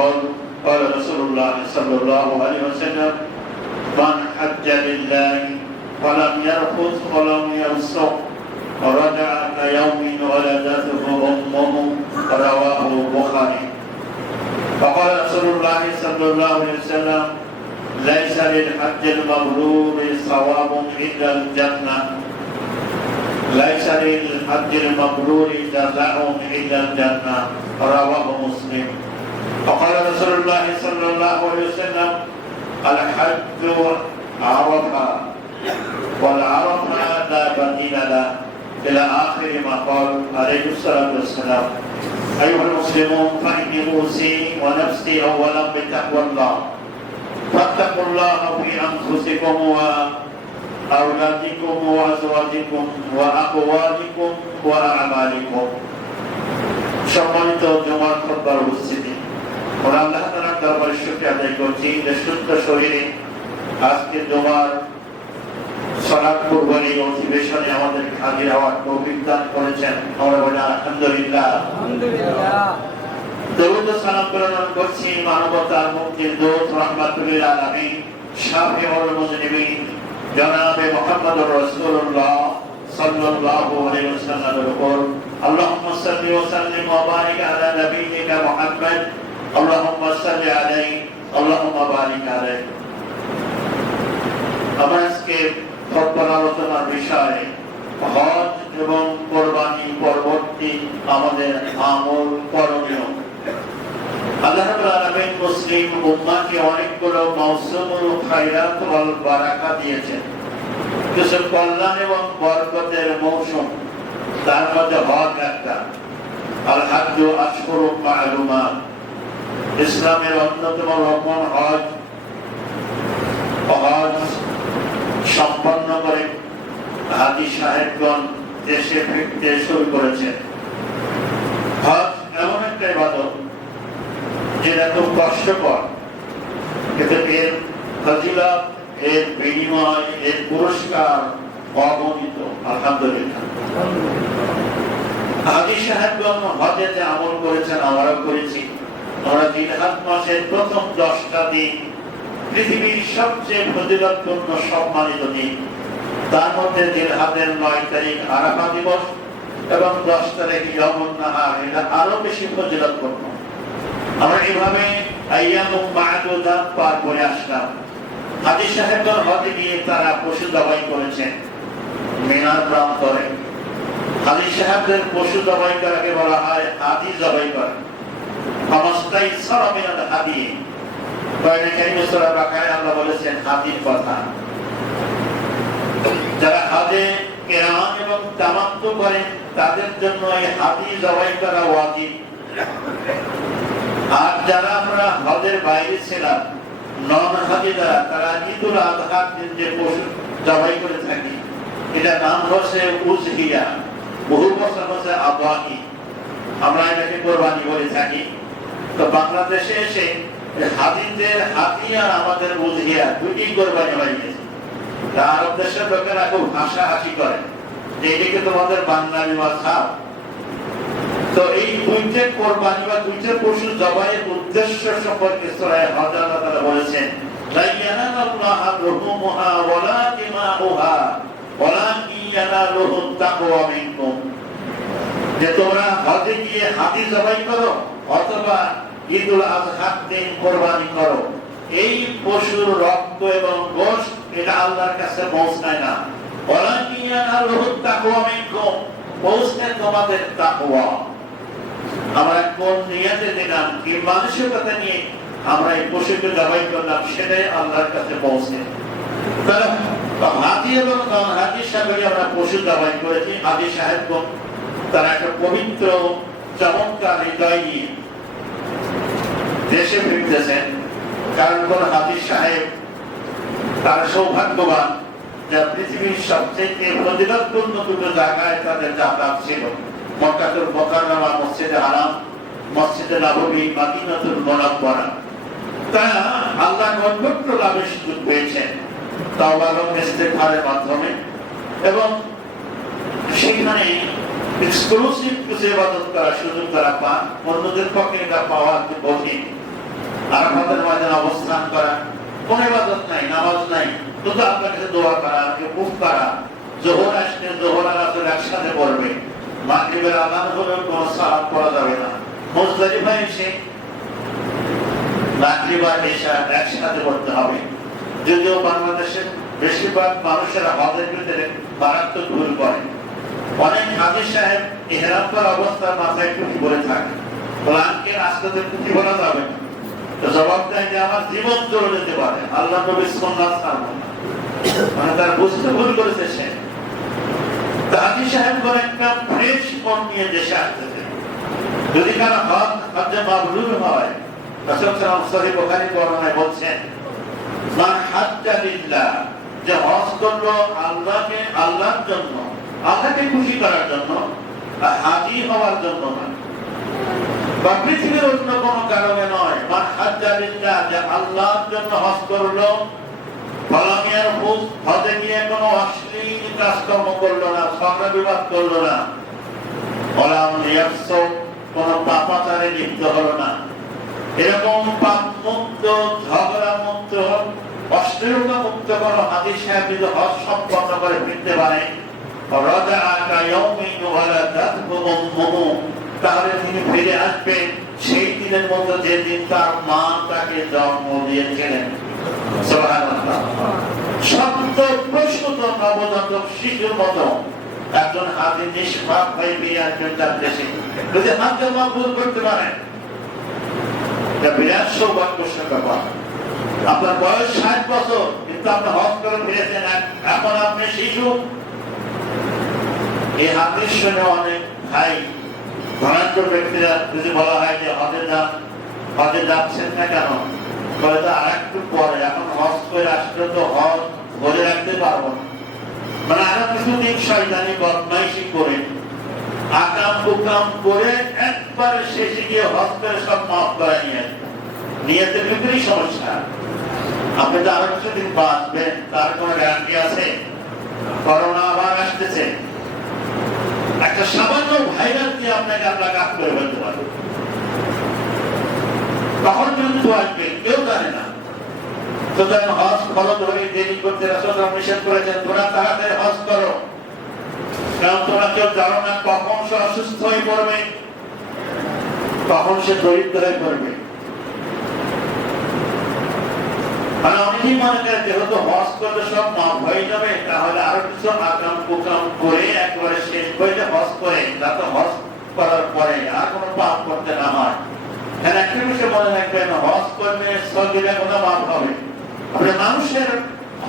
قال قال رسول الله صلى الله عليه وسلم من حج لله ولم يرفث ولم يفسق ورجع كيوم ولدته أمه رواه البخاري. وقال رسول الله صلى الله عليه وسلم ليس للحج المبرور ثواب إلا الجنة ليس للحج المبرور جزاء إلا الجنة رواه مسلم. وقال رسول الله صلى الله عليه وسلم الحج عرفة والعرفة لا بديل له إلى آخر ما قال عليه الصلاة والسلام. أيها المسلمون فإني أوصي ونفسي أولا بتقوى الله فاتقوا الله في أنفسكم وأولادكم وأزواجكم وأقوالكم وأعمالكم. সম্মানিত জুমার খুতবার উপস্থিতি, আমরা আল্লাহ তাআলার দরবারে শুকরিয়া আদায় করছি যে সুস্থ শরীরে আজকে জুমার সালাত পূর্বের এই অধিবেশনে আমাদের হাজির হওয়ার তৌফিক দান করেছেন। আমরা বলি আলহামদুলিল্লাহ। দরুদ ও সালাম প্রেরণ করছি মানবতার মুক্তির দূত রাহমাতুল লিল আলামিন শাফিউল মুজনিবিন জনাবে মুহাম্মদুর রাসূলুল্লাহ সাল্লাল্লাহু আলাইহি ওয়াসাল্লামের উপর। আল্লাহুম্মা সাল্লি ওয়া সাল্লিম ওয়া বারিক আলা নাবিয়িকা মুহাম্মদ। আল্লাহুম্মা সাল্লি আলাইহি আল্লাহুম্মা বারিক আলাইহি। আমরা আজকে খুতবার আলোচনার বিষয় হজ এবং কুরবানি পরবর্তী আমাদের আমল করণীয়। আল্লাহ রাব্বুল আলামিন মুসলিম উম্মাহকে অনেকগুলো মাওসুমুল খায়রাত ওয়াল বারাকা দিয়েছেন, কিছু কল্যাণ এবং বরকতের মৌসুম, তার মধ্যে হজ একটা। আল হাজ্জু আশহুরুম মা'লুমাত, ইসলামের অন্যতম রকম হজ। হজ সম্পন্ন করে হাজী সাহেবগণ দেশে ফিরতে শুরু করেছেন। হজ এমন একটা ইবাদত যেটা খুব কষ্টকর, কিন্তু এর ফজিলত, এর বিনিময়, এর পুরস্কার অগণিত। আলহামদুলিল্লাহ। হাজী সাহেবগণ হজেতে আমল করেছেন, আমরাও করেছি। আমরা জিলহজ মাসের প্রথম 10টা দিন পৃথিবীর সবচেয়ে ফজিলতপূর্ণ সম্মানিত দিন। তার মধ্যে জিলহজের 9 তারিখ আরাফা দিবস এবং 10 তারিখ ইয়ামুন নাহার, এটা আরো বেশি ফজিলতপূর্ণ। আমরা এইভাবে আইয়ামুম মা'দুদাত পার করে আসলাম। হাজী সাহেবগণ হজে গিয়ে তারা পশু জবাই করেছেন মিনার প্রান্তরে। হাজী সাহেবদের পশু জবাই করাকে বলা হয় হাদী জবাই করা। ফামাস্তাই সারা মিনাল হাদী, কোরআনে কারীমে সূরা বাকারায় আল্লাহ বলেছেন হাদীর কথা। যারা হাজে কিরান এবং তামাত্তু করেন তাদের জন্য এই হাদী জবাই করা ওয়াজিব। আর যারা আমরা হজের বাইরে ছিলাম, নন হাজীরা, তারা ঈদুল আযহার দিন যে পশু জবাই করে থাকি, এটা নাম হচ্ছে উযহিয়া, বহু বছর হচ্ছে আদওয়াহি, আমরা এটাকে কুরবানি বলে থাকি। তো বাংলাদেশে এসে হাজীদের হাতি আর আমাদের উযহিয়া দুটি কুরবানি হয়ে গেছে। আরব দেশের লোকেরা খুব হাসাহাসি করে যে এটাকে তোমাদের বাঙালি মাযহাব। তো এই দুইটা কুরবানি বা দুইটা পশু জবাইয়ের উদ্দেশ্য সম্পর্কে সূরা হজ আল্লাহ তাআলা বলেছেন লা ইয়ানালাল্লাহু লুহুমুহা ওয়ালা দিমাউহা ওয়ালাকিন ইয়ানালুহুত তাকওয়া মিনকুম। যে তোমরা হজে গিয়ে হাতি জবাই করো অথবা ঈদুল আযহার দিন কুরবানি করো, এই পশুর রক্ত এবং গোশত এটা আল্লাহর কাছে পৌঁছায় না। ওয়ালাকিন ইয়ানালুহুত তাকওয়া মিনকুম, পৌঁছায় তোমাদের তাকওয়া। আমরা কোন নিয়তে দিলাম, কি মানসিকতা নিয়ে আমরা এই পশুকে জবাই করলাম, সেটাই আল্লাহর কাছে পৌঁছে। হাজী এবং হাজী সাহেবের আমরা পশু জবাই করেছি। হাজী সাহেবগণ তারা একটা পবিত্র চমৎকার হৃদয় নিয়ে দেশে ফিরতেছেন। কারণ কোন হাজী সাহেব তার সৌভাগ্যবান, যা পৃথিবীর সবচেয়ে ফজিলতপূর্ণ দুটো জায়গায় তাদের যাতায়াত ছিল, মক্কাতুল মুকাররমা, মসজিদে হারাম, মসজিদে নববী, মদিনাতুল মুনাওয়ারা। তারা আল্লাহর নৈকট্য লাভের সুযোগ পেয়েছেন তাওবা এবং ইস্তেগফারের মাধ্যমে, এবং সেখানে এক্সক্লুসিভ কিছু ইবাদত করার সুযোগ তারা পান। অন্যদের পক্ষে এটা পাওয়া কঠিন। আরাফাতের ময়দানে অবস্থান করা, কোনো ইবাদত নাই, নামাজ নাই, শুধু আপনার কাছে দোয়া করা, আমাকে মুখ করা। জোহর আসলে জোহর আর আসর একসাথে পড়বে, মাগরিবের আযান হলেও কোনো সালাত পড়া যাবে না। মুজদালিফা এসে মাগরিব আর ইশা একসাথে পড়তে হবে। যদিও বাংলাদেশের বেশিরভাগ মানুষেরা হজের ভিতরে মারাত্মক ভুল করে। অনেক হাজী সাহেব ইহরাম করা অবস্থায় মাথায় টুপি পরে থাকে, প্লানকে রাস্তাতে টুপি পরা যাবে না। তো জবাব দেয় যে আমার জীবন চলে যেতে পারে, আল্লাহ নবী সুন্নাত ছাড়বো না। মানে তার বুঝতে ভুল করেছে সে। হাজী সাহেব কোন একটা ফ্রেশ মন নিয়ে দেশে আসতেছে, যদি কারো হজ্জে মাবরুর হয়, রাসূল সাল্লাল্লাহু আলাইহি ওয়াসাল্লাম সহিহ বুখারী বর্ণনায় বলছেন, মান হাজ্জা লিল্লাহ, যে হজ করলো আল্লাহকে, আল্লাহর জন্য, আল্লাহকে খুশি করার জন্য, হাজী হওয়ার জন্য না, বা পৃথিবীর অন্য কোনো কারণে নয়। মান হাজ্জা লিল্লাহ, যে আল্লাহর জন্য হজ করলো, ফালামিয়ার হুজ, হজে গিয়ে কোনো অশ্লীল কাজকর্ম করলো না, ঝগড়া বিবাদ করলো না, ওয়ালাম ইয়াফসুক, কোনো পাপাচারে লিপ্ত হলো না, এরকম পাপ মুক্ত, ঝগড়া মুক্ত, অশ্লীলতা মুক্ত কোনো হাজী সাহেব যদি হজ সম্পন্ন করে ফিরতে পারে, রাজাআ কায়াউমিন ওয়ালাদাতহু উম্মুহু, তাহলে তিনি ফিরে আসবেন সেই দিনের মতো যেদিন তার মা তাকে জন্ম দিয়েছিলেন। সুবহানাল্লাহ। শব্দ প্রসূত নবজাতক শিশুর মতো একজন হাজী নিষ্পাপ হয়ে ফিরে আসবেন তার দেশে, যদি হজ্জে মাবরুর করতে পারেন। এটা বিরাট সৌভাগ্যের ব্যাপার। আপনার বয়স 60 বছর, কিন্তু আপনি হজ করে ফিরেছেন, এখন আপনি শিশু। এই হাদিস শুনে অনেক ভাই ধনাঢ্য ব্যক্তিরা যদি বলা হয় যে হজে যাচ্ছেন না কেন, বলে তো আর একটু পরে, এখন হজ করে আসলে তো হজ ধরে রাখতে পারবো না। মানে আরো কিছুদিন শয়তানি বদমাইশি করে, আকাম কুকাম করে একবার শেষে গিয়ে হজ করে সব মাফ করে নিয়ে আসবেন। নিয়তের ভিতরেই সমস্যা। আপনি তো আরো কিছুদিন বাঁচবেন, তার কোনো গ্যারান্টি আছে? করোনা আবার আসতেছে, একটা সামান্য ভাইরাস দিয়ে আপনাকে আল্লাহ কাজ করে ফেলতে পারে। কখন কিন্তু আসবে কেউ জানে না। সুতরাং হজ ফলো ধরে দেরি করতে রাসূল নিষেধ করেছেন, তোমরা তাড়াতাড়ি হজ করো, কারণ তোমরা কেউ জানো না কখন সে অসুস্থ হয়ে পড়বে, কখন সে দরিদ্র হয়ে পড়বে। মানে অনেকেই মনে করে যেহেতু হজ করলে সব মাফ হয়ে যাবে, তাহলে আরো কিছু আকাম কুকাম করে একবারে শেষ করে হজ করে, যাতে হজ করার পরে আর কোনো পাপ করতে না হয়। একটা বিষয় মনে রাখবেন, হজ করলে সগীরা গুনাহ মাফ হবে। আপনি মানুষের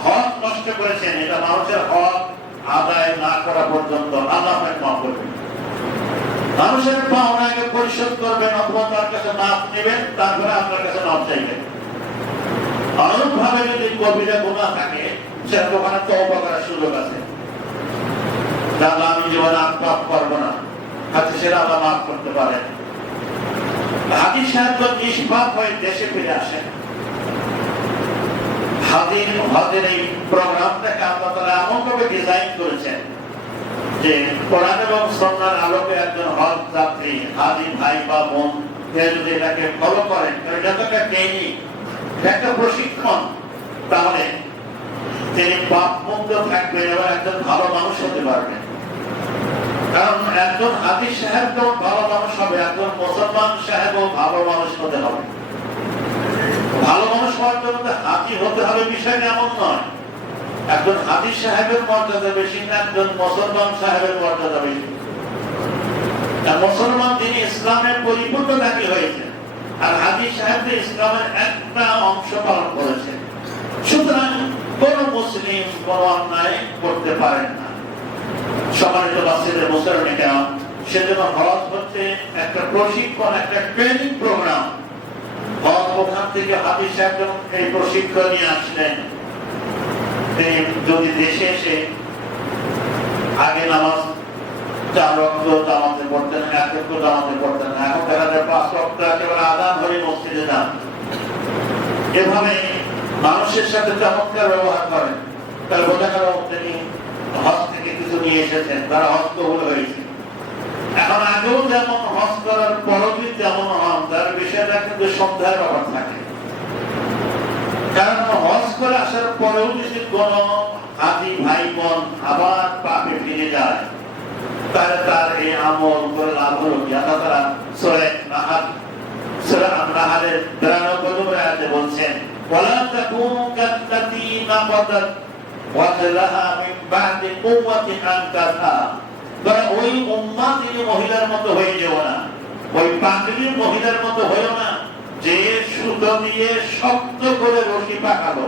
হক নষ্ট করেছেন, এটা মানুষের হক আদায় না করা পর্যন্ত আল্লাহ আপনাকে মাফ করবেন। মানুষের পাওনাকে পরিশোধ করবেন, অথবা তার কাছে মাফ নেবেন, তারপরে আপনার কাছে মাফ চাইবেন। অনুরূপ ভাবে যদি কবিরা গুনাহ থাকে, সেটা ওখানে তওবা করার সুযোগ আছে। আল্লাহ আমি জীবনে আর পাপ করবো না, হাতে সেটা আল্লাহ মাফ করতে পারেন। হাজী সাহেব নিষ্পাপ হয়ে দেশে ফিরে আসেন। হাজীর এই প্রোগ্রামটাকে আল্লাহ তাআলা এমনভাবে ডিজাইন করেছেন যে কোরআন এবং সুন্নাহর আলোকে একজন হজ যাত্রী, হাজী ভাই বা বোন, যদি এটাকে ফলো করেন, এটা তো একটা ট্রেনিং, একটা প্রশিক্ষণ, তাহলে তিনি পাপ মুক্ত থাকবেন এবং একজন ভালো মানুষ হতে পারবেন। কারণ একজন হাজী সাহেব তো ভালো মানুষ হবে, একজন মুসলমান সাহেবও ভালো মানুষ হতে হবে। ভালো মানুষ হওয়ার জন্য হাজী হতে হবে বিষয়টা এমন নয়। একজন হাজী সাহেবের মর্যাদা বেশি না একজন মুসলমান সাহেবের মর্যাদা বেশি। মুসলমান তিনি ইসলামের পরিপূর্ণ দাবি হয়েছে, আর হাজী সাহেব ইসলামের একটা অংশ পালন করেছেন। সুতরাং কোন মুসলিম কোন অন্যায় করতে পারেন না। সম্মানিত বাচ্চাদের মুসলমান কেন, সেজন্য হজ হচ্ছে একটা প্রশিক্ষণ, একটা ট্রেনিং প্রোগ্রাম। হজ ওখান থেকে হাজী সাহেব যখন এই প্রশিক্ষণ নিয়ে আসলেন, তিনি যদি দেশে এসে আগে নামাজ 4 ওয়াক্ত জামাতে পড়তেন, 1 ওয়াক্ত জামাতে পড়তেন না, এখন দেখা যায় 5 ওয়াক্ত একেবারে আযান ধরে মসজিদে যান। এভাবে মানুষের সাথে চমৎকার ব্যবহার করেন। তার বোঝা গেল তিনি হজ থেকে কিছু নিয়ে এসেছেন, তারা হজ কবুল হয়েছে। এখন আগেও যেমন হজ করার পরও যেমন হন, তার বিষয়টা কিন্তু সন্দেহের ব্যাপার থাকে। কারণ হজ করে আসার পরেও যদি কোন হাজি ভাই বোন আবার পাপে ফিরে যায়, তাহলে তার এই আমল করে লাভ হলো কি? আল্লাহ তাআলা সূরা নাহলের 92 নম্বর আয়াতে বলছেন, ওয়ালা তাকুনু কাল্লাতী নাকাদাত ওয়াজলাহা মিন বা'দি কুওয়াতিন আনকাসা। তোমরা ওই উম্মাতের মহিলার মতো হয়ে যেও না, ওই পাগলির মহিলার মতো হয়েও না যে সুতো দিয়ে শক্ত করে রশি পাকালো,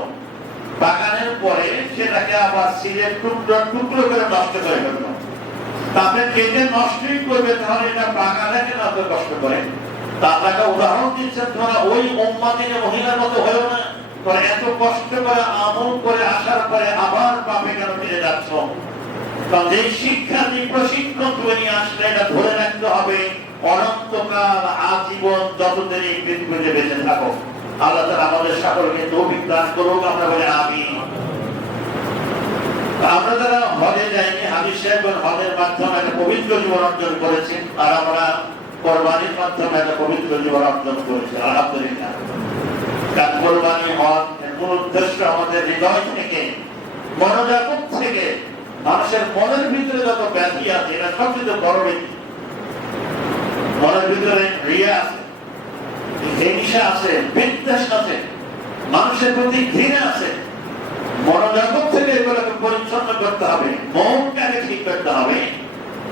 পাকানোর পরে সেটাকে আবার ছিঁড়ে টুকরো টুকরো করে নষ্ট করে ফেললো। তাতে কেটে নষ্টই করবে, তাহলে এটা পাকাটাকে না কষ্ট করে। তার উদাহরণ দিচ্ছেন, তোমরা ওই উম্মাতের মহিলার মতো হয়েও না, তোমরা এত কষ্ট করে আমল করে আসার পরে আবার পাপে কেন ফিরে যাচ্ছ? কারণ যে শিক্ষা দিয়ে প্রশিক্ষণ তুলে নিয়ে আসলে এটা ধরে রাখতে হবে অনন্তকাল, আজীবন, যতদিন এই পৃথিবীতে বেঁচে থাকো। আল্লাহ তাআলা আমাদের সকলকে তৌফিক দান করুক, আমরা বলি আমিন। আমরা যারা হজে যাইনি, হাজী সাহেব হজের মাধ্যমে একটা পবিত্র জীবন অর্জন করেছি, আর আমরা কোরবানির মাধ্যমে একটা পবিত্র জীবন অর্জন করেছি, আলহামদুলিল্লাহ। কারণ কোরবানি হজ মূল উদ্দেশ্য আমাদের হৃদয় থেকে, মনোজাগত থেকে, মানুষের মনের ভিতরে যত ব্যাধি আছে, এটা সবচেয়ে বড় ব্যাধি। মনের ভিতরে রিয়া আছে, হিংসা আছে, বিদ্বেষ আছে, মানুষের প্রতি ঘৃণা আছে। মনোজগৎ থেকে এগুলোকে পরিচ্ছন্ন করতে হবে, মনটাকে ঠিক করতে হবে।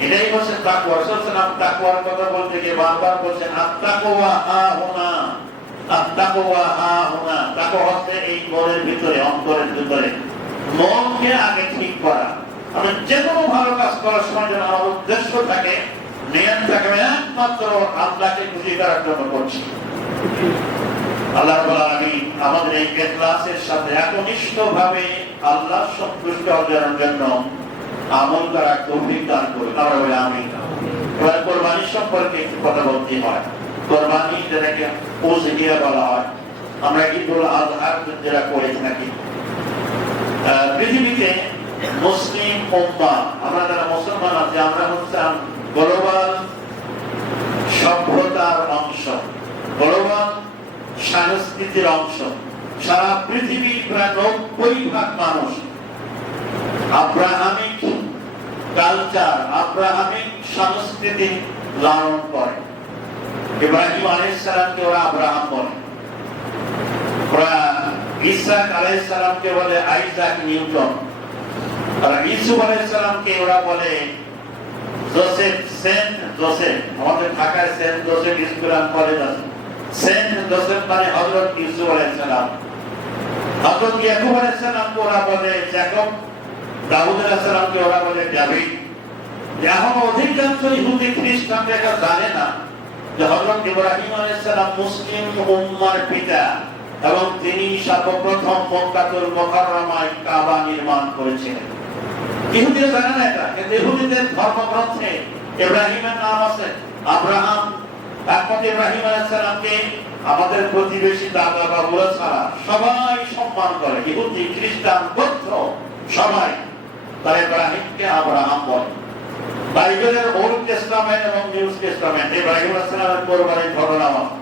এটাই হচ্ছে তাকওয়া। রাসূলুল্লাহ তাকওয়ার কথা বলতে গিয়ে বারবার বলছেন, আত-তাকওয়া হাহুনা, আত-তাকওয়া হাহুনা। তাকওয়া হচ্ছে এই মনের ভিতরে, অন্তরের ভিতরে মনকে আগে ঠিক করা। আমরা যে কোনো ভালো কাজ করার সময় যেন আমার উদ্দেশ্য থাকে, নিয়ত থাকে একমাত্র আল্লাহকে খুশি করার জন্য করছি। আল্লাহ রাব্বুল আলামিন আমাদের এই ইখলাসের সাথে একনিষ্ঠভাবে আল্লাহ সন্তুষ্ট অর্জনের জন্য আমল করার তৌফিক দান করুন, আমরা বলি আমিন। এবার কোরবানি সম্পর্কে একটু কথা বলতে হয়। কোরবানি যেটাকে উযহিয়া বলা হয়, আমরা ঈদুল আযহার যেটা করে থাকি। পৃথিবীতে মুসলিম উম্মাহ, আমরা যারা মুসলমান আছি, আমরা হচ্ছিলাম গ্লোবাল সভ্যতার অংশ, গ্লোবাল সংস্কৃতির অংশ। সারা পৃথিবীর প্রায় 90% মানুষ আব্রাহামিক কালচার, আব্রাহামিক সংস্কৃতি লালন করে। ইব্রাহিম আলাইহিস সালামকে ওরা আব্রাহাম বলে, ওরা ইসহাক আলাইহিস সালামকে বলে আইজাক নিউটন, আর ইসুফ আলাইহিস সালামকে ওরা বলে জোসেফ, সেন্ট জোসেফ। আমাদের ঢাকায় Saint Joseph school and college আছে। সেন্ট জোসেফ মানে হযরত ইউসুফ আলাইহিস সালাম। হযরত ইয়াকুব আলাইহিস সালামকে ওরা বলে জ্যাকব, দাউদ আলাইহিস সালামকে ওরা বলে ডেভিড। এখন অধিকাংশ ইহুদি খ্রিস্টানরা এটা জানে না যে হযরত ইব্রাহিম আলাইহিস সালাম মুসলিম উম্মার পিতা, এবং তিনি সর্বপ্রথম মক্কাতুল মুকাররমায় কাবা নির্মাণ করেছিলেন। ইহুদিরা জানে না এটা, কিন্তু ইহুদিদের ধর্মগ্রন্থে ইব্রাহিমের নাম আছে, আব্রাহাম। একমাত্র ইব্রাহিম আলাইহিস সালামকে আমাদের প্রতিবেশী দাদা বাবুরা ছাড়া সবাই সম্মান করে, ইহুদি, খ্রিস্টান, বৌদ্ধ সবাই। তারা ইব্রাহিমকে আব্রাহাম বলে। বাইবেলের ওল্ড টেস্টামেন্ট এবং নিউ টেস্টামেন্ট ইব্রাহিম আলাইহিস সালামের কোরবানির ঘটনা আছে।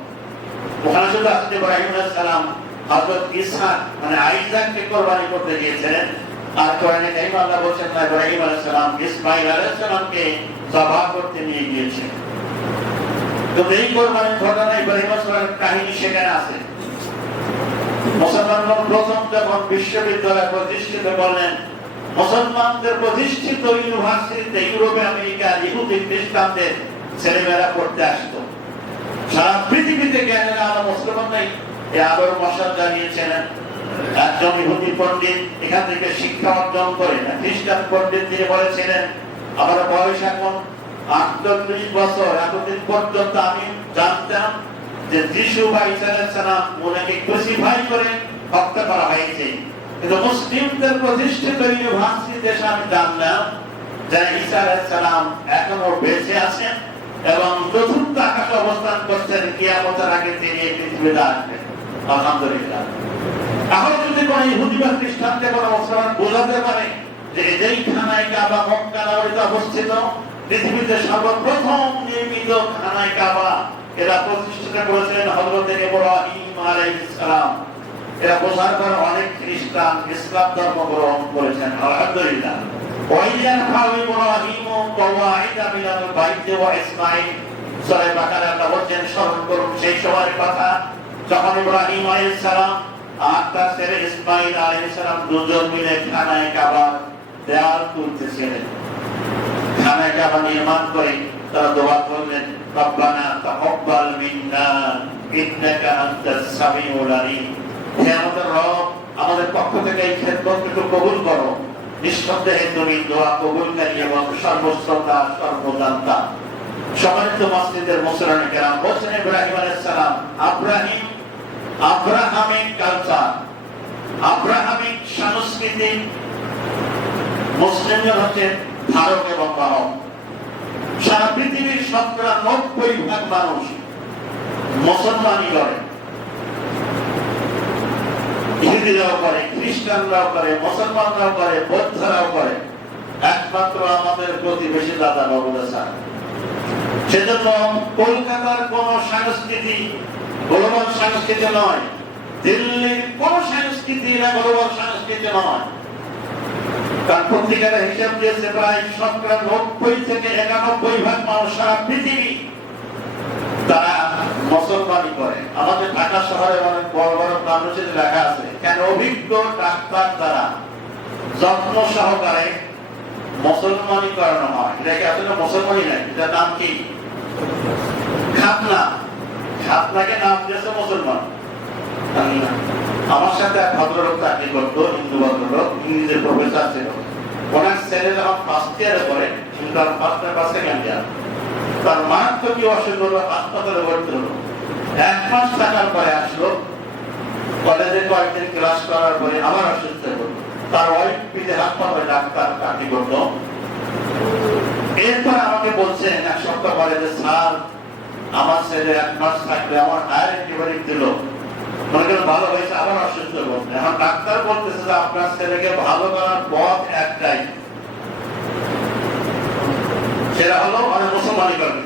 ওখানে শুধু আছে ইব্রাহিম আলাইহিস সালাম হযরত ইসহাক মানে আইজাককে কোরবানি করতে গিয়েছিলেন, আর কোরআনে কারীমে আল্লাহ বলেছেন না, ইব্রাহিম আলাইহিস সালাম ইসমাঈল আলাইহিস সালামকে জবাহ করতে নিয়ে গিয়েছেন। তো এই কোরবানির ঘটনা ইব্রাহিম আলাইহিস সালামের কাহিনী সেখানে আছে। মুসলমানরা প্রথম যখন বিশ্ববিদ্যালয় প্রতিষ্ঠিত করলেন, মুসলমানদের প্রতিষ্ঠিত ইউনিভার্সিটিতে ইউরোপে, আমেরিকা, ইহুদি, খ্রিস্টানদের ছেলেমেয়েরা পড়তে আসতো। সারা পৃথিবীতে জ্ঞানের আলো মুসলমানরাই এই আলোর মশাল জ্বালিয়েছিলেন। একজন ইহুদি পণ্ডিত এখান থেকে শিক্ষা অর্জন করে, খ্রিস্টান পণ্ডিত তিনি বলেছিলেন, আমার বয়স এখন 48 বছর, এতদিন পর্যন্ত আমি জানতাম যে যিশু বা ঈসা আলাইহিস সালাম ওনাকে ক্রুসিফাই করে হত্যা করা হয়েছে, কিন্তু মুসলিমদের প্রতিষ্ঠিত ইউনিভার্সিটিতে এসে আমি জানলাম যে ঈসা আলাইহিস সালাম এখনো বেঁচে আছেন এবং চতুর্থ আকাশে অবস্থান করছেন, কিয়ামতের আগে তিনি এই পৃথিবীতে আসবেন। আলহামদুলিল্লাহ। এখন যদি কোন ইহুদি বা খ্রিস্টানকে কোন মুসলমান বোঝাতে পারে যে যেই খানায় কাবা মক্কা নগরীতে অবস্থিত, পৃথিবীতে সর্বপ্রথম নির্মিত খানায় কাবা এরা প্রতিষ্ঠা করেছিলেন হযরত ইব্রাহিম আলাইহিস সালাম। এরা বোঝার পর অনেক খ্রিস্টান ইসলাম ধর্ম গ্রহণ করেছেন, আলহামদুলিল্লাহ। ওয়াইয়ান ফাউই ইব্রাহিম কওয়াইদা মিনাল বাইতি ওয়া ইসমাঈল, সূরা বাকারা আল্লাহ বলেন স্মরণ করুন সেই সময়ের কথা যখন ইব্রাহিম আলাইহিস সালাম আর তার ছেলে ইসমাঈল আলাইহিস সালাম দুজন মিলে খানায়ে কাবা দেয়াল তুলতেছিলেন। খানায়ে কাবা নির্মাণ করে তারা দোয়া করলেন, রব্বানা তাকাব্বাল মিন্না ইন্নাকা আনতাস সামিউল আলিম। হে আমাদের রব, আমাদের পক্ষ থেকে এই খেদমতটুকু কবুল করো, নিঃসন্দেহে তুমি দোয়া কবুলকারী এবং সর্বশ্রোতা সর্বদাতা। সম্মানিত মসজিদের মুসল্লিরা কেরাম, বলছেন ইব্রাহিম আলাইহিস সালাম আব্রাহামিক কালচার, আব্রাহামিক সংস্কৃতি, মুসলিমরা হচ্ছে ধারক এবং বাহক। সারা পৃথিবীর 90% মানুষ মুসলমানই করে, ইহুদিরাও করে, খ্রিস্টানরাও করে, মুসলমানরাও করে, বৌদ্ধরাও করে, একমাত্র আমাদের প্রতিবেশী দাদা বাবুরা ছাড়া। সেজন্য কলকাতার কোন সংস্কৃতি গ্লোবাল সংস্কৃতি নয়, দিল্লির কোন সংস্কৃতি না গ্লোবাল সংস্কৃতি নয়। তার পত্রিকারা হিসাব দিয়েছে প্রায় 90 থেকে 91% মানুষ সারা পৃথিবী তারা মুসলমানই করে। আমাদের ঢাকা শহরে অনেক বড় বড় মানুষের লেখা আছে, কেন অভিজ্ঞ ডাক্তার দ্বারা যত্ন সহকারে মুসলমানই করানো হয়। এটাকে আসলে মুসলমানই নাই, এটার নাম কি? খাতনা। খাতনাকে নাম দিয়েছে মুসলমান। আমার সাথে এক ভদ্রলোক চাকরি করতো, হিন্দু ভদ্রলোক, ইংরেজির প্রফেসর ছিল। ওনার ছেলে যখন ফার্স্ট ইয়ারে পড়ে, ইন্টার ফার্স্ট ইয়ার বা সেকেন্ড ইয়ার, তার মারাত্মক কি অসুখ হলো, হাসপাতালে ভর্তি হলো। 1 মাস থাকার পরে আসলো, কলেজে কয়েকদিন ক্লাস করার পরে আবার অসুস্থ হলো। তার ওয়াইফ পিঠে হাসপাতালে ডাক্তার চাকরি করতো। এরপর আমাকে বলছেন 1 সপ্তাহ পরে যে স্যার, আমার ছেলে 1 মাস থাকলে আমার হায়ার অ্যান্টিবায়োটিক দিল, মনে করেন ভালো হয়েছে, আবার অসুস্থ বলছে। এখন ডাক্তার বলতেছে যে আপনার ছেলেকে ভালো করার পথ একটাই, সেটা হলো অনেক মুসলমানি করবে।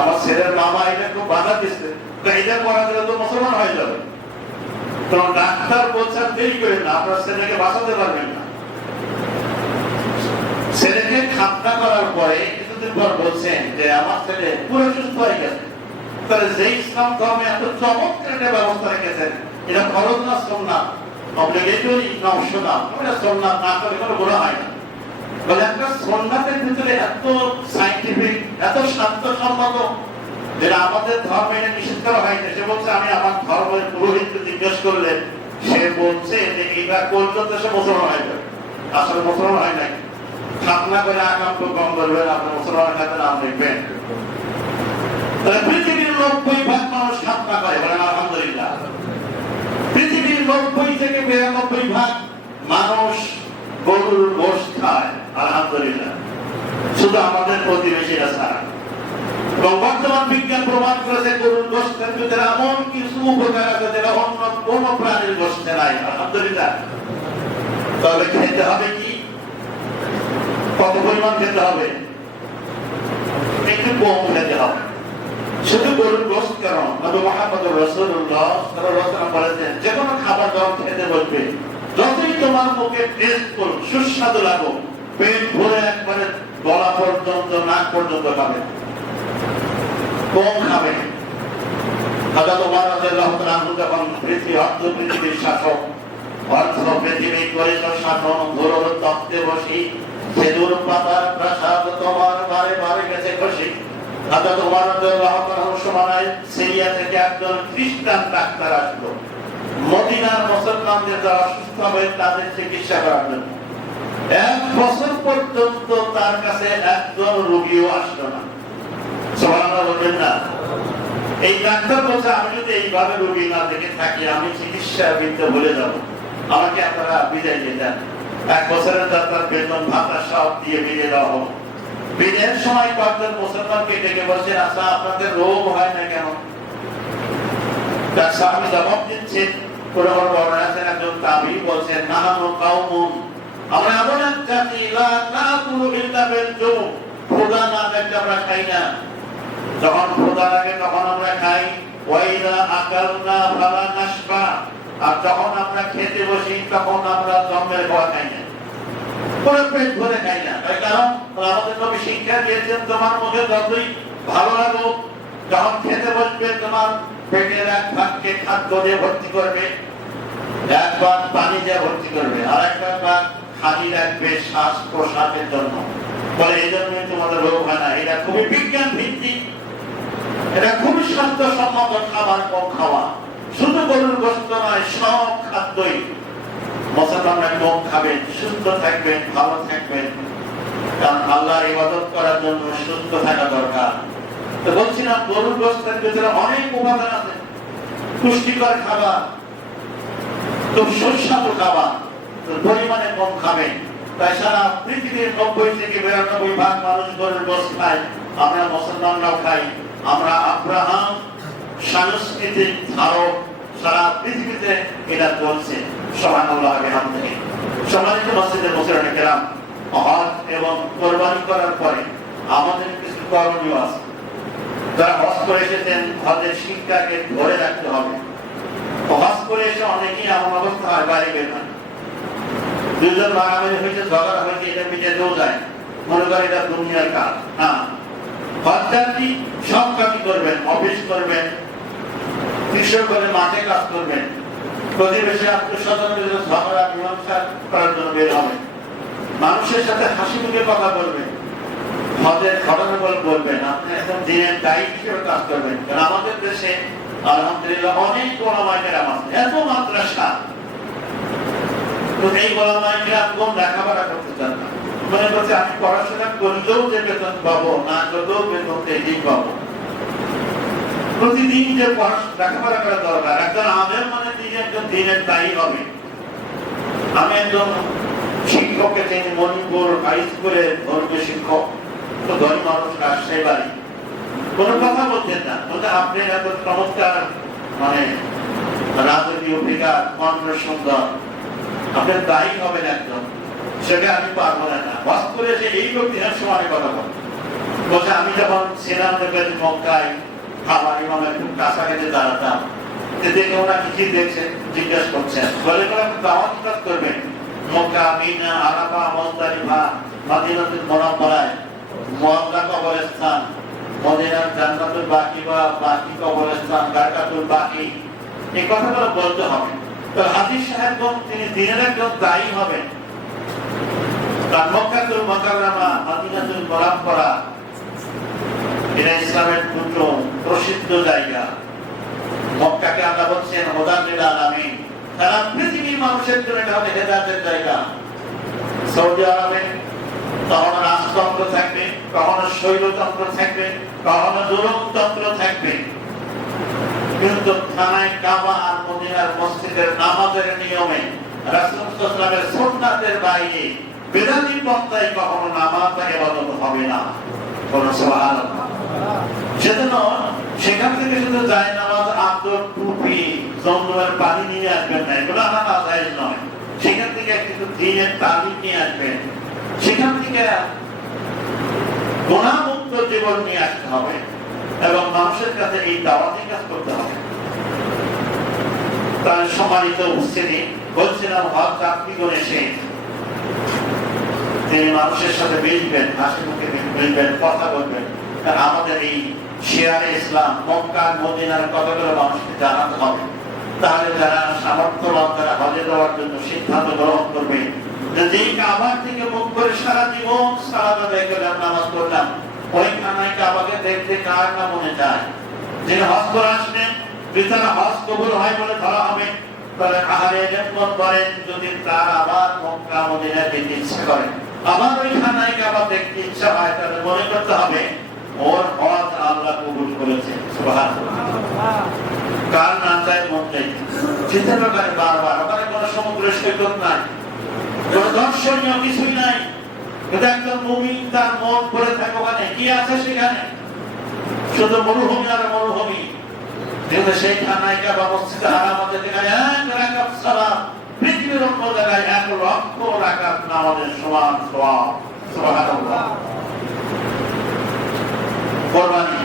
আমার ছেলের মামা এটা খুব বাধা দিচ্ছে, এটা করা গেলে তো মুসলমান হয়ে যাবে। তখন ডাক্তার বলছে দেরি করেন না, আপনার ছেলেকে বাঁচাতে পারবেন না। ছেলেকে খাতনা করার পরে কিছুদিন পর বলছেন যে আমার ছেলে পুরো সুস্থ হয়ে গেছে। তাহলে যে ইসলাম ধর্মে এত চমৎকার একটা ব্যবস্থা রেখেছেন, এটা ফরজ না সুন্নাত, অব্লিগেটরি না অপশনাল, এটা সুন্নাত না করে কোনো গুনাহ হয় না। বলে একটা সুন্নাতের ভিতরে এত সায়েন্টিফিক, এত শাস্ত্রসম্মত, যেটা আমাদের ধর্মে এটা নিষেধ করা হয়নি। সে বলছে আমি আমার ধর্মের পুরোহিতকে জিজ্ঞেস করলে সে বলছে যে এটা করলে তো সে মুসলমান হয়ে যাবে। আসলে মুসলমান হয় নাই, খাতনা করে আকান্ত কম করবেন, আপনি মুসলমানের কাছে নাম লিখবেন। পৃথিবীর 90% মানুষ খাতনা করে, বলেন আলহামদুলিল্লাহ। পৃথিবীর 90 থেকে 92% মানুষ গরুর গোশত খায়, আলহামদুলিল্লাহ, শুধু আমাদের প্রতিবেশীরা ছাড়া। এবং বর্তমান বিজ্ঞান প্রমাণ করেছে গরুর গোশতের ভিতরে এমন কিছু উপকার আছে যেটা অন্য কোন প্রাণীর গোশতে নাই, আলহামদুলিল্লাহ। তাহলে খেতে হবে কি? কত পরিমাণ খেতে হবে? একটু কম খেতে হবে। শুধু গরুর গোশত কেন, নবী মুহাম্মদ রাসূলুল্লাহ সাল্লাল্লাহু আলাইহি ওয়াসাল্লাম বলেছেন, যে কোনো খাবার যখন খেতে বসবে, যতই তোমার মুখে টেস্ট করুন, সুস্বাদু লাগুক, পেট ভরে একবারে গলা পর্যন্ত, নাক পর্যন্ত খাবে, কম খাবে। হযরত ওমর রাদিয়াল্লাহু তাআলা আনহু যখন পৃথিবীর শাসক, অর্থ পৃথিবী করে শাসন, ঘোর তপ্তে বসি, খেজুর পাতার প্রাসাদ তোমার বারে বারে গেছে খুশি। হযরত ওমর রাদিয়াল্লাহু তাআলা আনহু সময় সিরিয়া থেকে একজন খ্রিস্টান ডাক্তার আসলো মদিনার মুসলমানদের যারা অসুস্থ হবে তাদের চিকিৎসা করার জন্য। 1 বছর পর্যন্ত তার কাছে একজন রোগীও আসলো না। সুবহানাল্লাহ বলবেন না? এই ডাক্তার বলছে আমি যদি এইভাবে রোগী না দেখে থাকি আমি চিকিৎসা বিদ্যা ভুলে যাব, আমাকে আপনারা বিদায় দিয়ে দেন। 1 বছরের ডাক্তার বেতন ভাতা সব দিয়ে বিদায় দেওয়া হোক। বিদায়ের সময় কয়েকজন মুসলমানকে ডেকে বলছেন, আচ্ছা আপনাদের রোগ হয় না কেন? ডাক্তার আমি জবাব দিচ্ছেন, কোন কোন বর্ণনা আছে একজন তাবী বলছেন, নাহানু কাউমুন, আমরা এমন এক জাতি লা নাকুলু ইল্লা বিল জুম, খোদা না দেখলে আমরা খাই না, যখন খোদা লাগে তখন আমরা খাই। ওয়াইদা আকালনা ফালা নাশবা, আর যখন আমরা খেতে বসি তখন আমরা জন্মের খাওয়া খাই না, কোনো পেট ভরে খাই না। তাই কারণ আমাদের নবী শিক্ষা দিয়েছেন, তোমার মুখে যতই ভালো লাগুক, যখন খেতে বসবে তোমার পেটের এক ভাগকে খাদ্য দিয়ে ভর্তি করবে, এক ভাগ পানি দিয়ে ভর্তি করবে, আর একটা ভাগ খালি রাখবে শ্বাস প্রশ্বাসের জন্য। বলে এই জন্যই তোমাদের রোগ হয় না। এটা খুবই বিজ্ঞান ভিত্তিক, এটা খুবই স্বাস্থ্যসম্মত খাবার কম খাওয়া। শুধু গরুর গোশত নয়, সব খাদ্যই মুসলমানরা কম খাবেন, সুস্থ থাকবেন, ভালো থাকবেন। কারণ আল্লাহর ইবাদত করার জন্য সুস্থ থাকা দরকার। তো বলছিলাম গরুর গোশতের ভিতরে অনেক উপাদান আছে, পুষ্টিকর খাবার, খুব সুস্বাদু খাবার, পরিমাণে কম খাবেন। তাই সারা পৃথিবীর 90 থেকে 92% মানুষ গরুর গোশত খায়, আমরা মুসলমানরাও খাই। আমরা আব্রাহাম সাংস্কৃতিক ধারক, সারা পৃথিবীতে এটা চলছে। সুবহানাল্লাহ বিহামদিহি। সম্মানিত মসজিদের মুসল্লিরা কেরাম, হজ এবং কোরবানি করার পরে আমাদের কিছু করণীয় আছে। যারা হজ করে এসেছেন, হজের শিক্ষাকে ধরে রাখতে হবে। হজ করে এসে অনেকেই এমন অবস্থা হয়, বাড়ি বের হয়, দুজন মারামারি হয়েছে, ঝগড়া হয়েছে, এটা মিটাতেও যায়, মনে করে এটা দুনিয়ার কাজ। না, হজযাত্রী সব কাজই করবেন, অফিস করবেন, কৃষক করে মাঠে কাজ করবেন, প্রতিবেশী আত্মীয়স্বজনদের ঝগড়া মীমাংসা করার জন্য বের হবেন, মানুষের সাথে হাসি মুখে কথা বলবেন, হজের ঘটনা বলবেন। আপনি একদম দিনের গাইড হিসেবে কাজ করবেন। কারণ আমাদের দেশে আলহামদুলিল্লাহ অনেক ওলামায়ে কেরাম আছে, এত মাদ্রাসা, তো এই ওলামায়ে কেরাম কোন লেখাপড়া করতে চান না, মনে করছে আমি পড়াশোনা করলেও যে বেতন পাবো, না করলেও বেতন ঠিক পাবো। প্রতিদিন যে লেখাপড়া করা দরকার। একজন আমের মানে তিনি একজন দিনের দায়ী হবে। আমি একজন শিক্ষককে চিনি, মণিপুর হাই স্কুলের ধর্মীয় শিক্ষক, তো ধনী মানুষ, রাজশাহী বাড়ি, কোনো কথা বলছেন না, বলতে আপনি এত চমৎকার মানে রাজকীয় ফিগার, কণ্ঠ সুন্দর, আপনার দায়ী হবেন একজন, সেটা আমি পারবো না। বাস করে এসে এই লোকটি সমানে কথা বল বলছে, আমি যখন ছিলাম মক্কায়, আমার ইমামের খুব কাছাকাছি দাঁড়াতাম, দেখে ওরা কি দেখছে জিজ্ঞেস করছেন, বলে দাওয়াত কাজ করবেন মক্কা, মিনা, আরাফা, মুজদালিফা, মদিনাতুল মুনাওয়ারায়, মুআল্লা কবরস্থান, মদিনার জান্নাতুল বাকি বা বাকি কবরস্থান, বারকাতুল বাকি, এই কথাগুলো বলতে হবে। তো হাজী সাহেবগণ তিনি দিনের একজন দায়ী হবেন। তার মক্কাতুল মুকাররমা, মদিনাতুল মুনাওয়ারা, এটা ইসলামের দুটো প্রসিদ্ধ জায়গা। মক্কাকে আমরা বলছেন হুদাল লিল আলামিন, সারা পৃথিবীর মানুষের জন্য এটা হবে হেদায়েতের জায়গা। সৌদি আরবে কখনো রাজতন্ত্র থাকবে, কখনো শৈলতন্ত্র থাকবে, কখনো জুলুমতন্ত্র থাকবে, কিন্তু খানায় কাবা আর মদিনার মসজিদের নামাজের নিয়মে রাসূল সাল্লাল্লাহু আলাইহি ওয়াসাল্লামের সুন্নাতের বাইরে বেদাতি পন্থায় কখনো নামাজ বা ইবাদত হবে না। বলুন সুবহানাল্লাহ। সেজন্য সেখান থেকে শুধু যায় নামাজ, আদর, টুপি, জমজমের পানি নিয়ে আসবেন না, এগুলো আনা জায়েজ নয়। সেখান থেকে কিছু দ্বীনের তালিম নিয়ে আসবেন, সেখান থেকে গুনাহমুক্ত জীবন নিয়ে আসতে হবে এবং মানুষের কাছে এই দাওয়াতি কাজ করতে হবে। তার সম্মানিত উপস্থিতি, বলছিলাম হজ যাত্রীগণ এসে তিনি মানুষের সাথে মিশবেন, হাসি মুখে মিশবেন, কথা বলবেন। আমাদের এই শেয়ারে ইসলাম, মক্কা মদিনার কথাগুলো মানুষকে জানাতে হবে। তাহলে যারা সামর্থ্যবান, তারা হজে যাওয়ার জন্য সিদ্ধান্ত গ্রহণ করবে যে কাবার থেকে মুখ করে সারা জীবন সালাত আদায় করে নামাজ পড়লাম, ওই খানায় কাবাকে দেখতে কার না মনে চায়। যিনি হজ করে আসলেন, বিছানা হজ কবুল হয় বলে ধরা হবে, তাহলে আহারে নিয়ন্ত্রণ করেন, যদি তার আবার মক্কা মদিনায় যেতে ইচ্ছা করে, আবার ওই খানায় কাবা দেখতে ইচ্ছা হয়, তাহলে মনে করতে হবে ওর হজ আল্লাহ কবুল করেছেন। সুবহানাল্লাহ। কার না চায় মন চাই চিন্তা করে বারবার। ওখানে কোনো সমুদ্র সৈকত নাই, কোনো দর্শনীয় কিছুই নাই, কিন্তু একজন মুমিন তার মন পড়ে থাকে ওখানে, কি আছে সেখানে? শুধু মরুভূমি আর মরুভূমি। কিন্তু সেই খানায় কাবা মসজিদে হারামাতে যেখানে এক রাকাত সালাত পৃথিবীর অন্য জায়গায় 1 লক্ষ রাকাত নামাজের সমান সওয়াব। সুবহানাল্লাহ। কোরবানি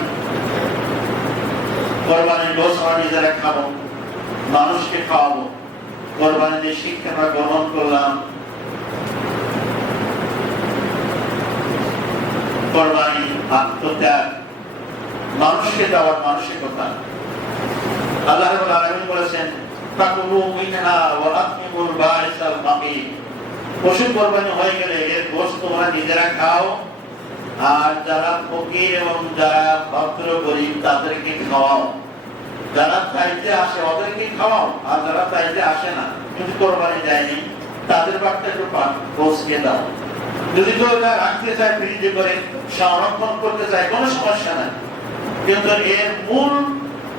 কোরবানির গোশত আমরা নিজেরা খাবো, মানুষকে খাওয়াবো। কোরবানির যে শিক্ষা আমরা গ্রহণ করলাম, কোরবানি আত্মত্যাগ, মানুষকে দেওয়ার মানসিকতা। আল্লাহ রাব্বুল আলামিন বলেছেন তাকুলু মিনহা ওয়া আতইমুল বাইসাল মাকিম। পশু কোরবানি হয়ে গেলে এর গোশত তোমরা নিজেরা খাও, আর যারা ফকির এবং যারা ভদ্র গরিব তাদেরকে খাওয়াও। যারা চাইতে আসে ওদেরকে খাওয়াও, আর যারা চাইতে আসে না কিন্তু কোরবানি দেয়নি তাদের বাড়িতে একটু পৌঁছে দাও। যদি কেউ এটা রাখতে চায় ফ্রিজে করে সংরক্ষণ করতে চায় কোনো সমস্যা নাই, কিন্তু এর মূল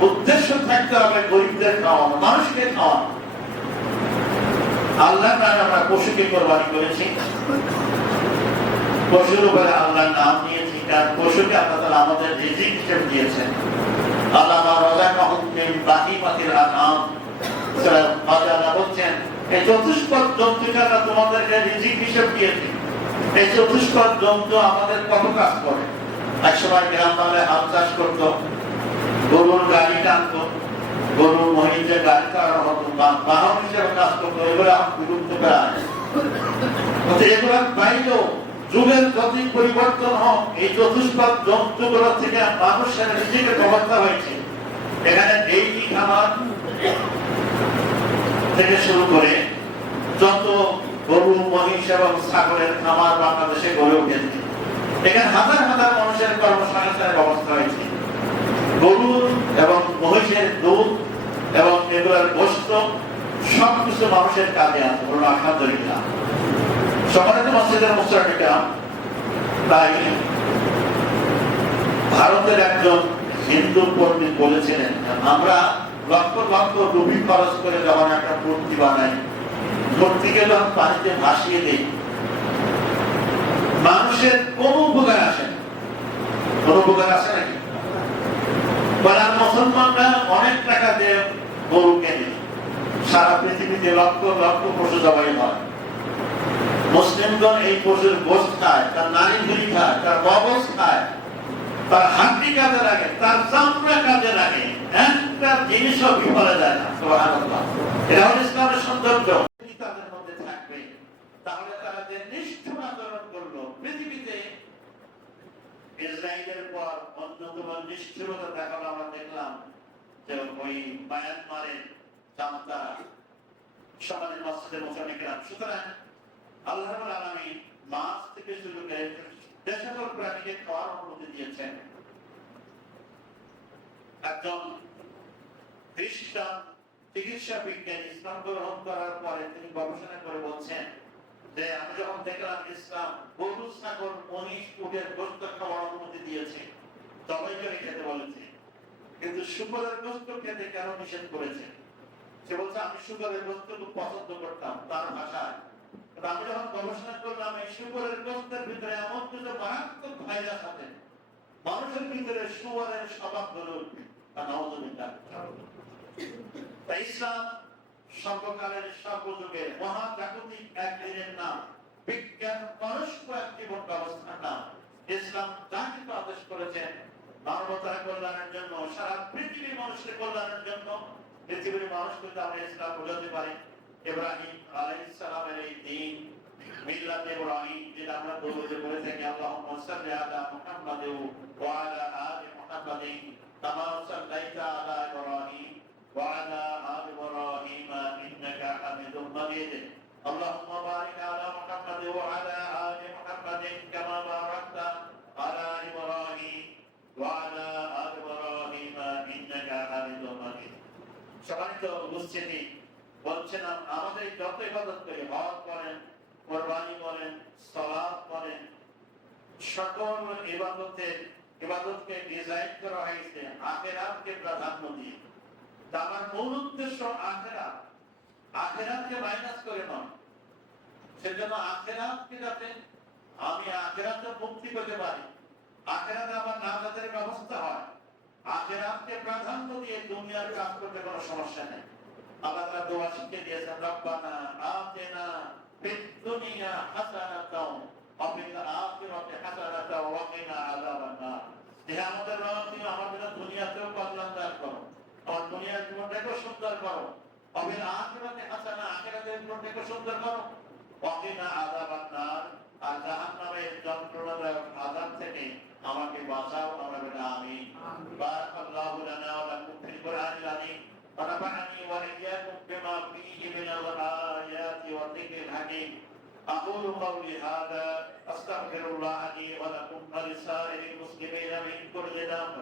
উদ্দেশ্য থাকতে হবে গরিবদের খাওয়ানো, মানুষকে খাওয়ানো। আল্লাহর নামে আমরা পশুকে কোরবানি করেছি, পশুর উপরে আল্লাহর নাম নিয়েছি, কারণ পশুকে আল্লাহ তাআলা আমাদের রিজিক হিসেবে দিয়েছেন। আল্লাহ রাযাকাহুম মিন বাহিমাতিল আনআম, সূরা আল-বাকারা বলছেন এই চতুষ্পদ জন্তুকে আমরা তোমাদেরকে রিজিক হিসেবে দিয়েছি। এই চতুষ্পদ জন্তু আমাদের কত কাজ করে। একসময় গ্রাম বাংলায় হাল চাষ করতো, গরুর গাড়ি টানতো, গরুর মহিষের গাড়ি চালানো হতো, বাহন হিসেবে কাজ করতো। এগুলো এখন বিলুপ্ত প্রায়। এগুলোর বাইরেও যুগের যতই পরিবর্তন হোক, এই চতুষ্পদ জন্তুগুলো থেকে মানুষের নিজেকে ব্যবস্থা হয়েছে। এখানে ডেইরি খামার থেকে শুরু করে যত গরু মহিষ এবং ছাগলের খামার বাংলাদেশে গড়ে উঠেছে। এখানে হাজার হাজার মানুষের কর্মসংস্থানের ব্যবস্থা হয়েছে। গরু এবং মহিষের দুধ এবং এগুলোর গোশত সবকিছু মানুষের কাজে আছে। বলুন আলহামদুলিল্লাহ। সকালে তো মসজিদের মুসল্লিরা, তাই ভারতের একজন হিন্দু পণ্ডিত বলেছিলেন আমরা লক্ষ লক্ষ রুপি খরচ করে যখন একটা মূর্তি বানাই, মূর্তিকে যখন পানিতে ভাসিয়ে দিই, মানুষের কোন উপকার আসে না। কোন উপকার আসে নাকি? মুসলমানরা অনেক টাকা দিয়ে গরু কেনে, সারা পৃথিবীতে লক্ষ লক্ষ পশু জবাই হয়। মুসলিমগণ এই পশুর গোশত খায়, তার নারী ভুড়ি খায়, তার মগজ খায়, তার হাড্ডি কাজে লাগে, তার চামড়া কাজে লাগে, একটা জিনিসও বিফলে যায় না। সুবহানাল্লাহ। এটা হলো ইসলামের সৌন্দর্য। তাদের মধ্যে থাকবে, তাহলে তারা যে নিষ্ঠুর আচরণ করলো, পৃথিবীতে ইসরায়েলের পর অন্যতম নিষ্ঠুরতা দেখানো আমরা দেখলাম যে ওই মায়ানমারের জান্তা সমাজের মসজিদে মুসলমানেরা। সুতরাং আল্লাহ রাব্বুল আলামিন মাছ থেকে শুরু করে যে সকল প্রাণীকে খাওয়ার অনুমতি দিয়েছেন। একজন খ্রিস্টান চিকিৎসা বিজ্ঞানী ইসলাম গ্রহণ করার পরে তিনি গবেষণা করে বলছেন যে আমি যখন দেখলাম ইসলাম গরু, ছাগল, মহিষ, উটের গোশত খাওয়ার অনুমতি দিয়েছে, জবাই করে খেতে বলেছে, কিন্তু শুকরের গোশত খেতে কেন নিষেধ করেছে? সে বলছে আমি শুকরের গোশত খুব পছন্দ করতাম তার ভাষায়। আমি যখন গবেষণা করলাম এই শুকরের গোশতের ভিতরে এমন কিছু মারাত্মক ভাইরাস আছে, মানুষের ভিতরে শুকরের স্বভাব ধরে উঠবে। তাই ইসলাম সর্বকালের সর্বযুগের মহাজাগতিক এক দিনের নাম, বিজ্ঞান মনস্ক এক জীবন ব্যবস্থার নাম। ইসলাম যা কিছু আদেশ করেছেন মানবতার কল্যাণের জন্য, সারা পৃথিবীর মানুষের কল্যাণের জন্য, পৃথিবীর মানুষকে আমরা ইসলাম বোঝাতে পারি। ইব্রাহিম আলাইহিস সালামের এই দ্বীন মিল্লাত ইব্রাহিম, যেটা আমরা দরুদে পড়ে থাকি আল্লাহুম্মা সাল্লি আলা মুহাম্মাদ ওয়া আলা আলি মুহাম্মাদ কামা সাল্লাইতা আলা ইব্রাহিম ওয়া আলা আলি ইব্রাহিম ইন্নাকা হামিদুম মাজিদ। আল্লাহুম্মা বারিক আলা মুহাম্মাদ ওয়া আলা আলি মুহাম্মাদ কামা বারাকতা আলা ইব্রাহিম ওয়া আলা আলি ইব্রাহিম ইন্নাকা হামিদুম মাজিদ। সম্মানিত উপস্থিতি, বলছেন আমাদের যত ইবাদত করি, হজ করেন, কোরবানি করেন, সালাত করেন, সকল ইবাদতকে ডিজাইন করা হয়েছে আখিরাতকে প্রাধান্য দিয়ে। আমার মূল উদ্দেশ্য আখিরাত, আখিরাতকে মাইনাস করে নয়। সেজন্য আখিরাতকে যাতে আমি আখিরাতে মুক্তি পেতে পারি, আখিরাতে আমার নাজাতের ব্যবস্থা হয়, আখিরাতকে প্রাধান্য দিয়ে দুনিয়ার কাজ করতে কোনো সমস্যা নেই। আল্লাহ তাআলা দোয়া শিখিয়ে দিয়েছেন, রব্বানা আতিনা ফিদ দুনিয়া হাসানাতাও ওয়া ফিল আখিরাতি হাসানাতাও ওয়া কিনা আযাবান নার। যে আমাদের রব তুমি আমাদের দুনিয়াতেও কল্যাণ দান করো, আমার দুনিয়ার জীবনটাকে সুন্দর করো, অবিল আখিরাতে হাসানা, আখিরাতের জীবনটাকে সুন্দর করো, ওয়াকিনা আযাবান নার, আর জাহান্নামের যন্ত্রণাদায়ক আযাব থেকে আমাকে বাঁচাও, আমরা বলি আমিন। বারাকাল্লাহু লানা ওয়া লাকুম ফিল কুরআনিল আযীম ওয়া নাফা'আনি ওয়া ইয়্যাকুম বিমা ফীহি মিনাল আয়াতি ওয়া যিকরিল হাকীম। أقول قولي هذا أستغفر الله لي ولكم ولسائر المسلمين من كل ذنب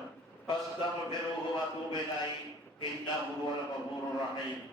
فاستغفروه وتوبوا إليه إنه هو الغفور الرحيم.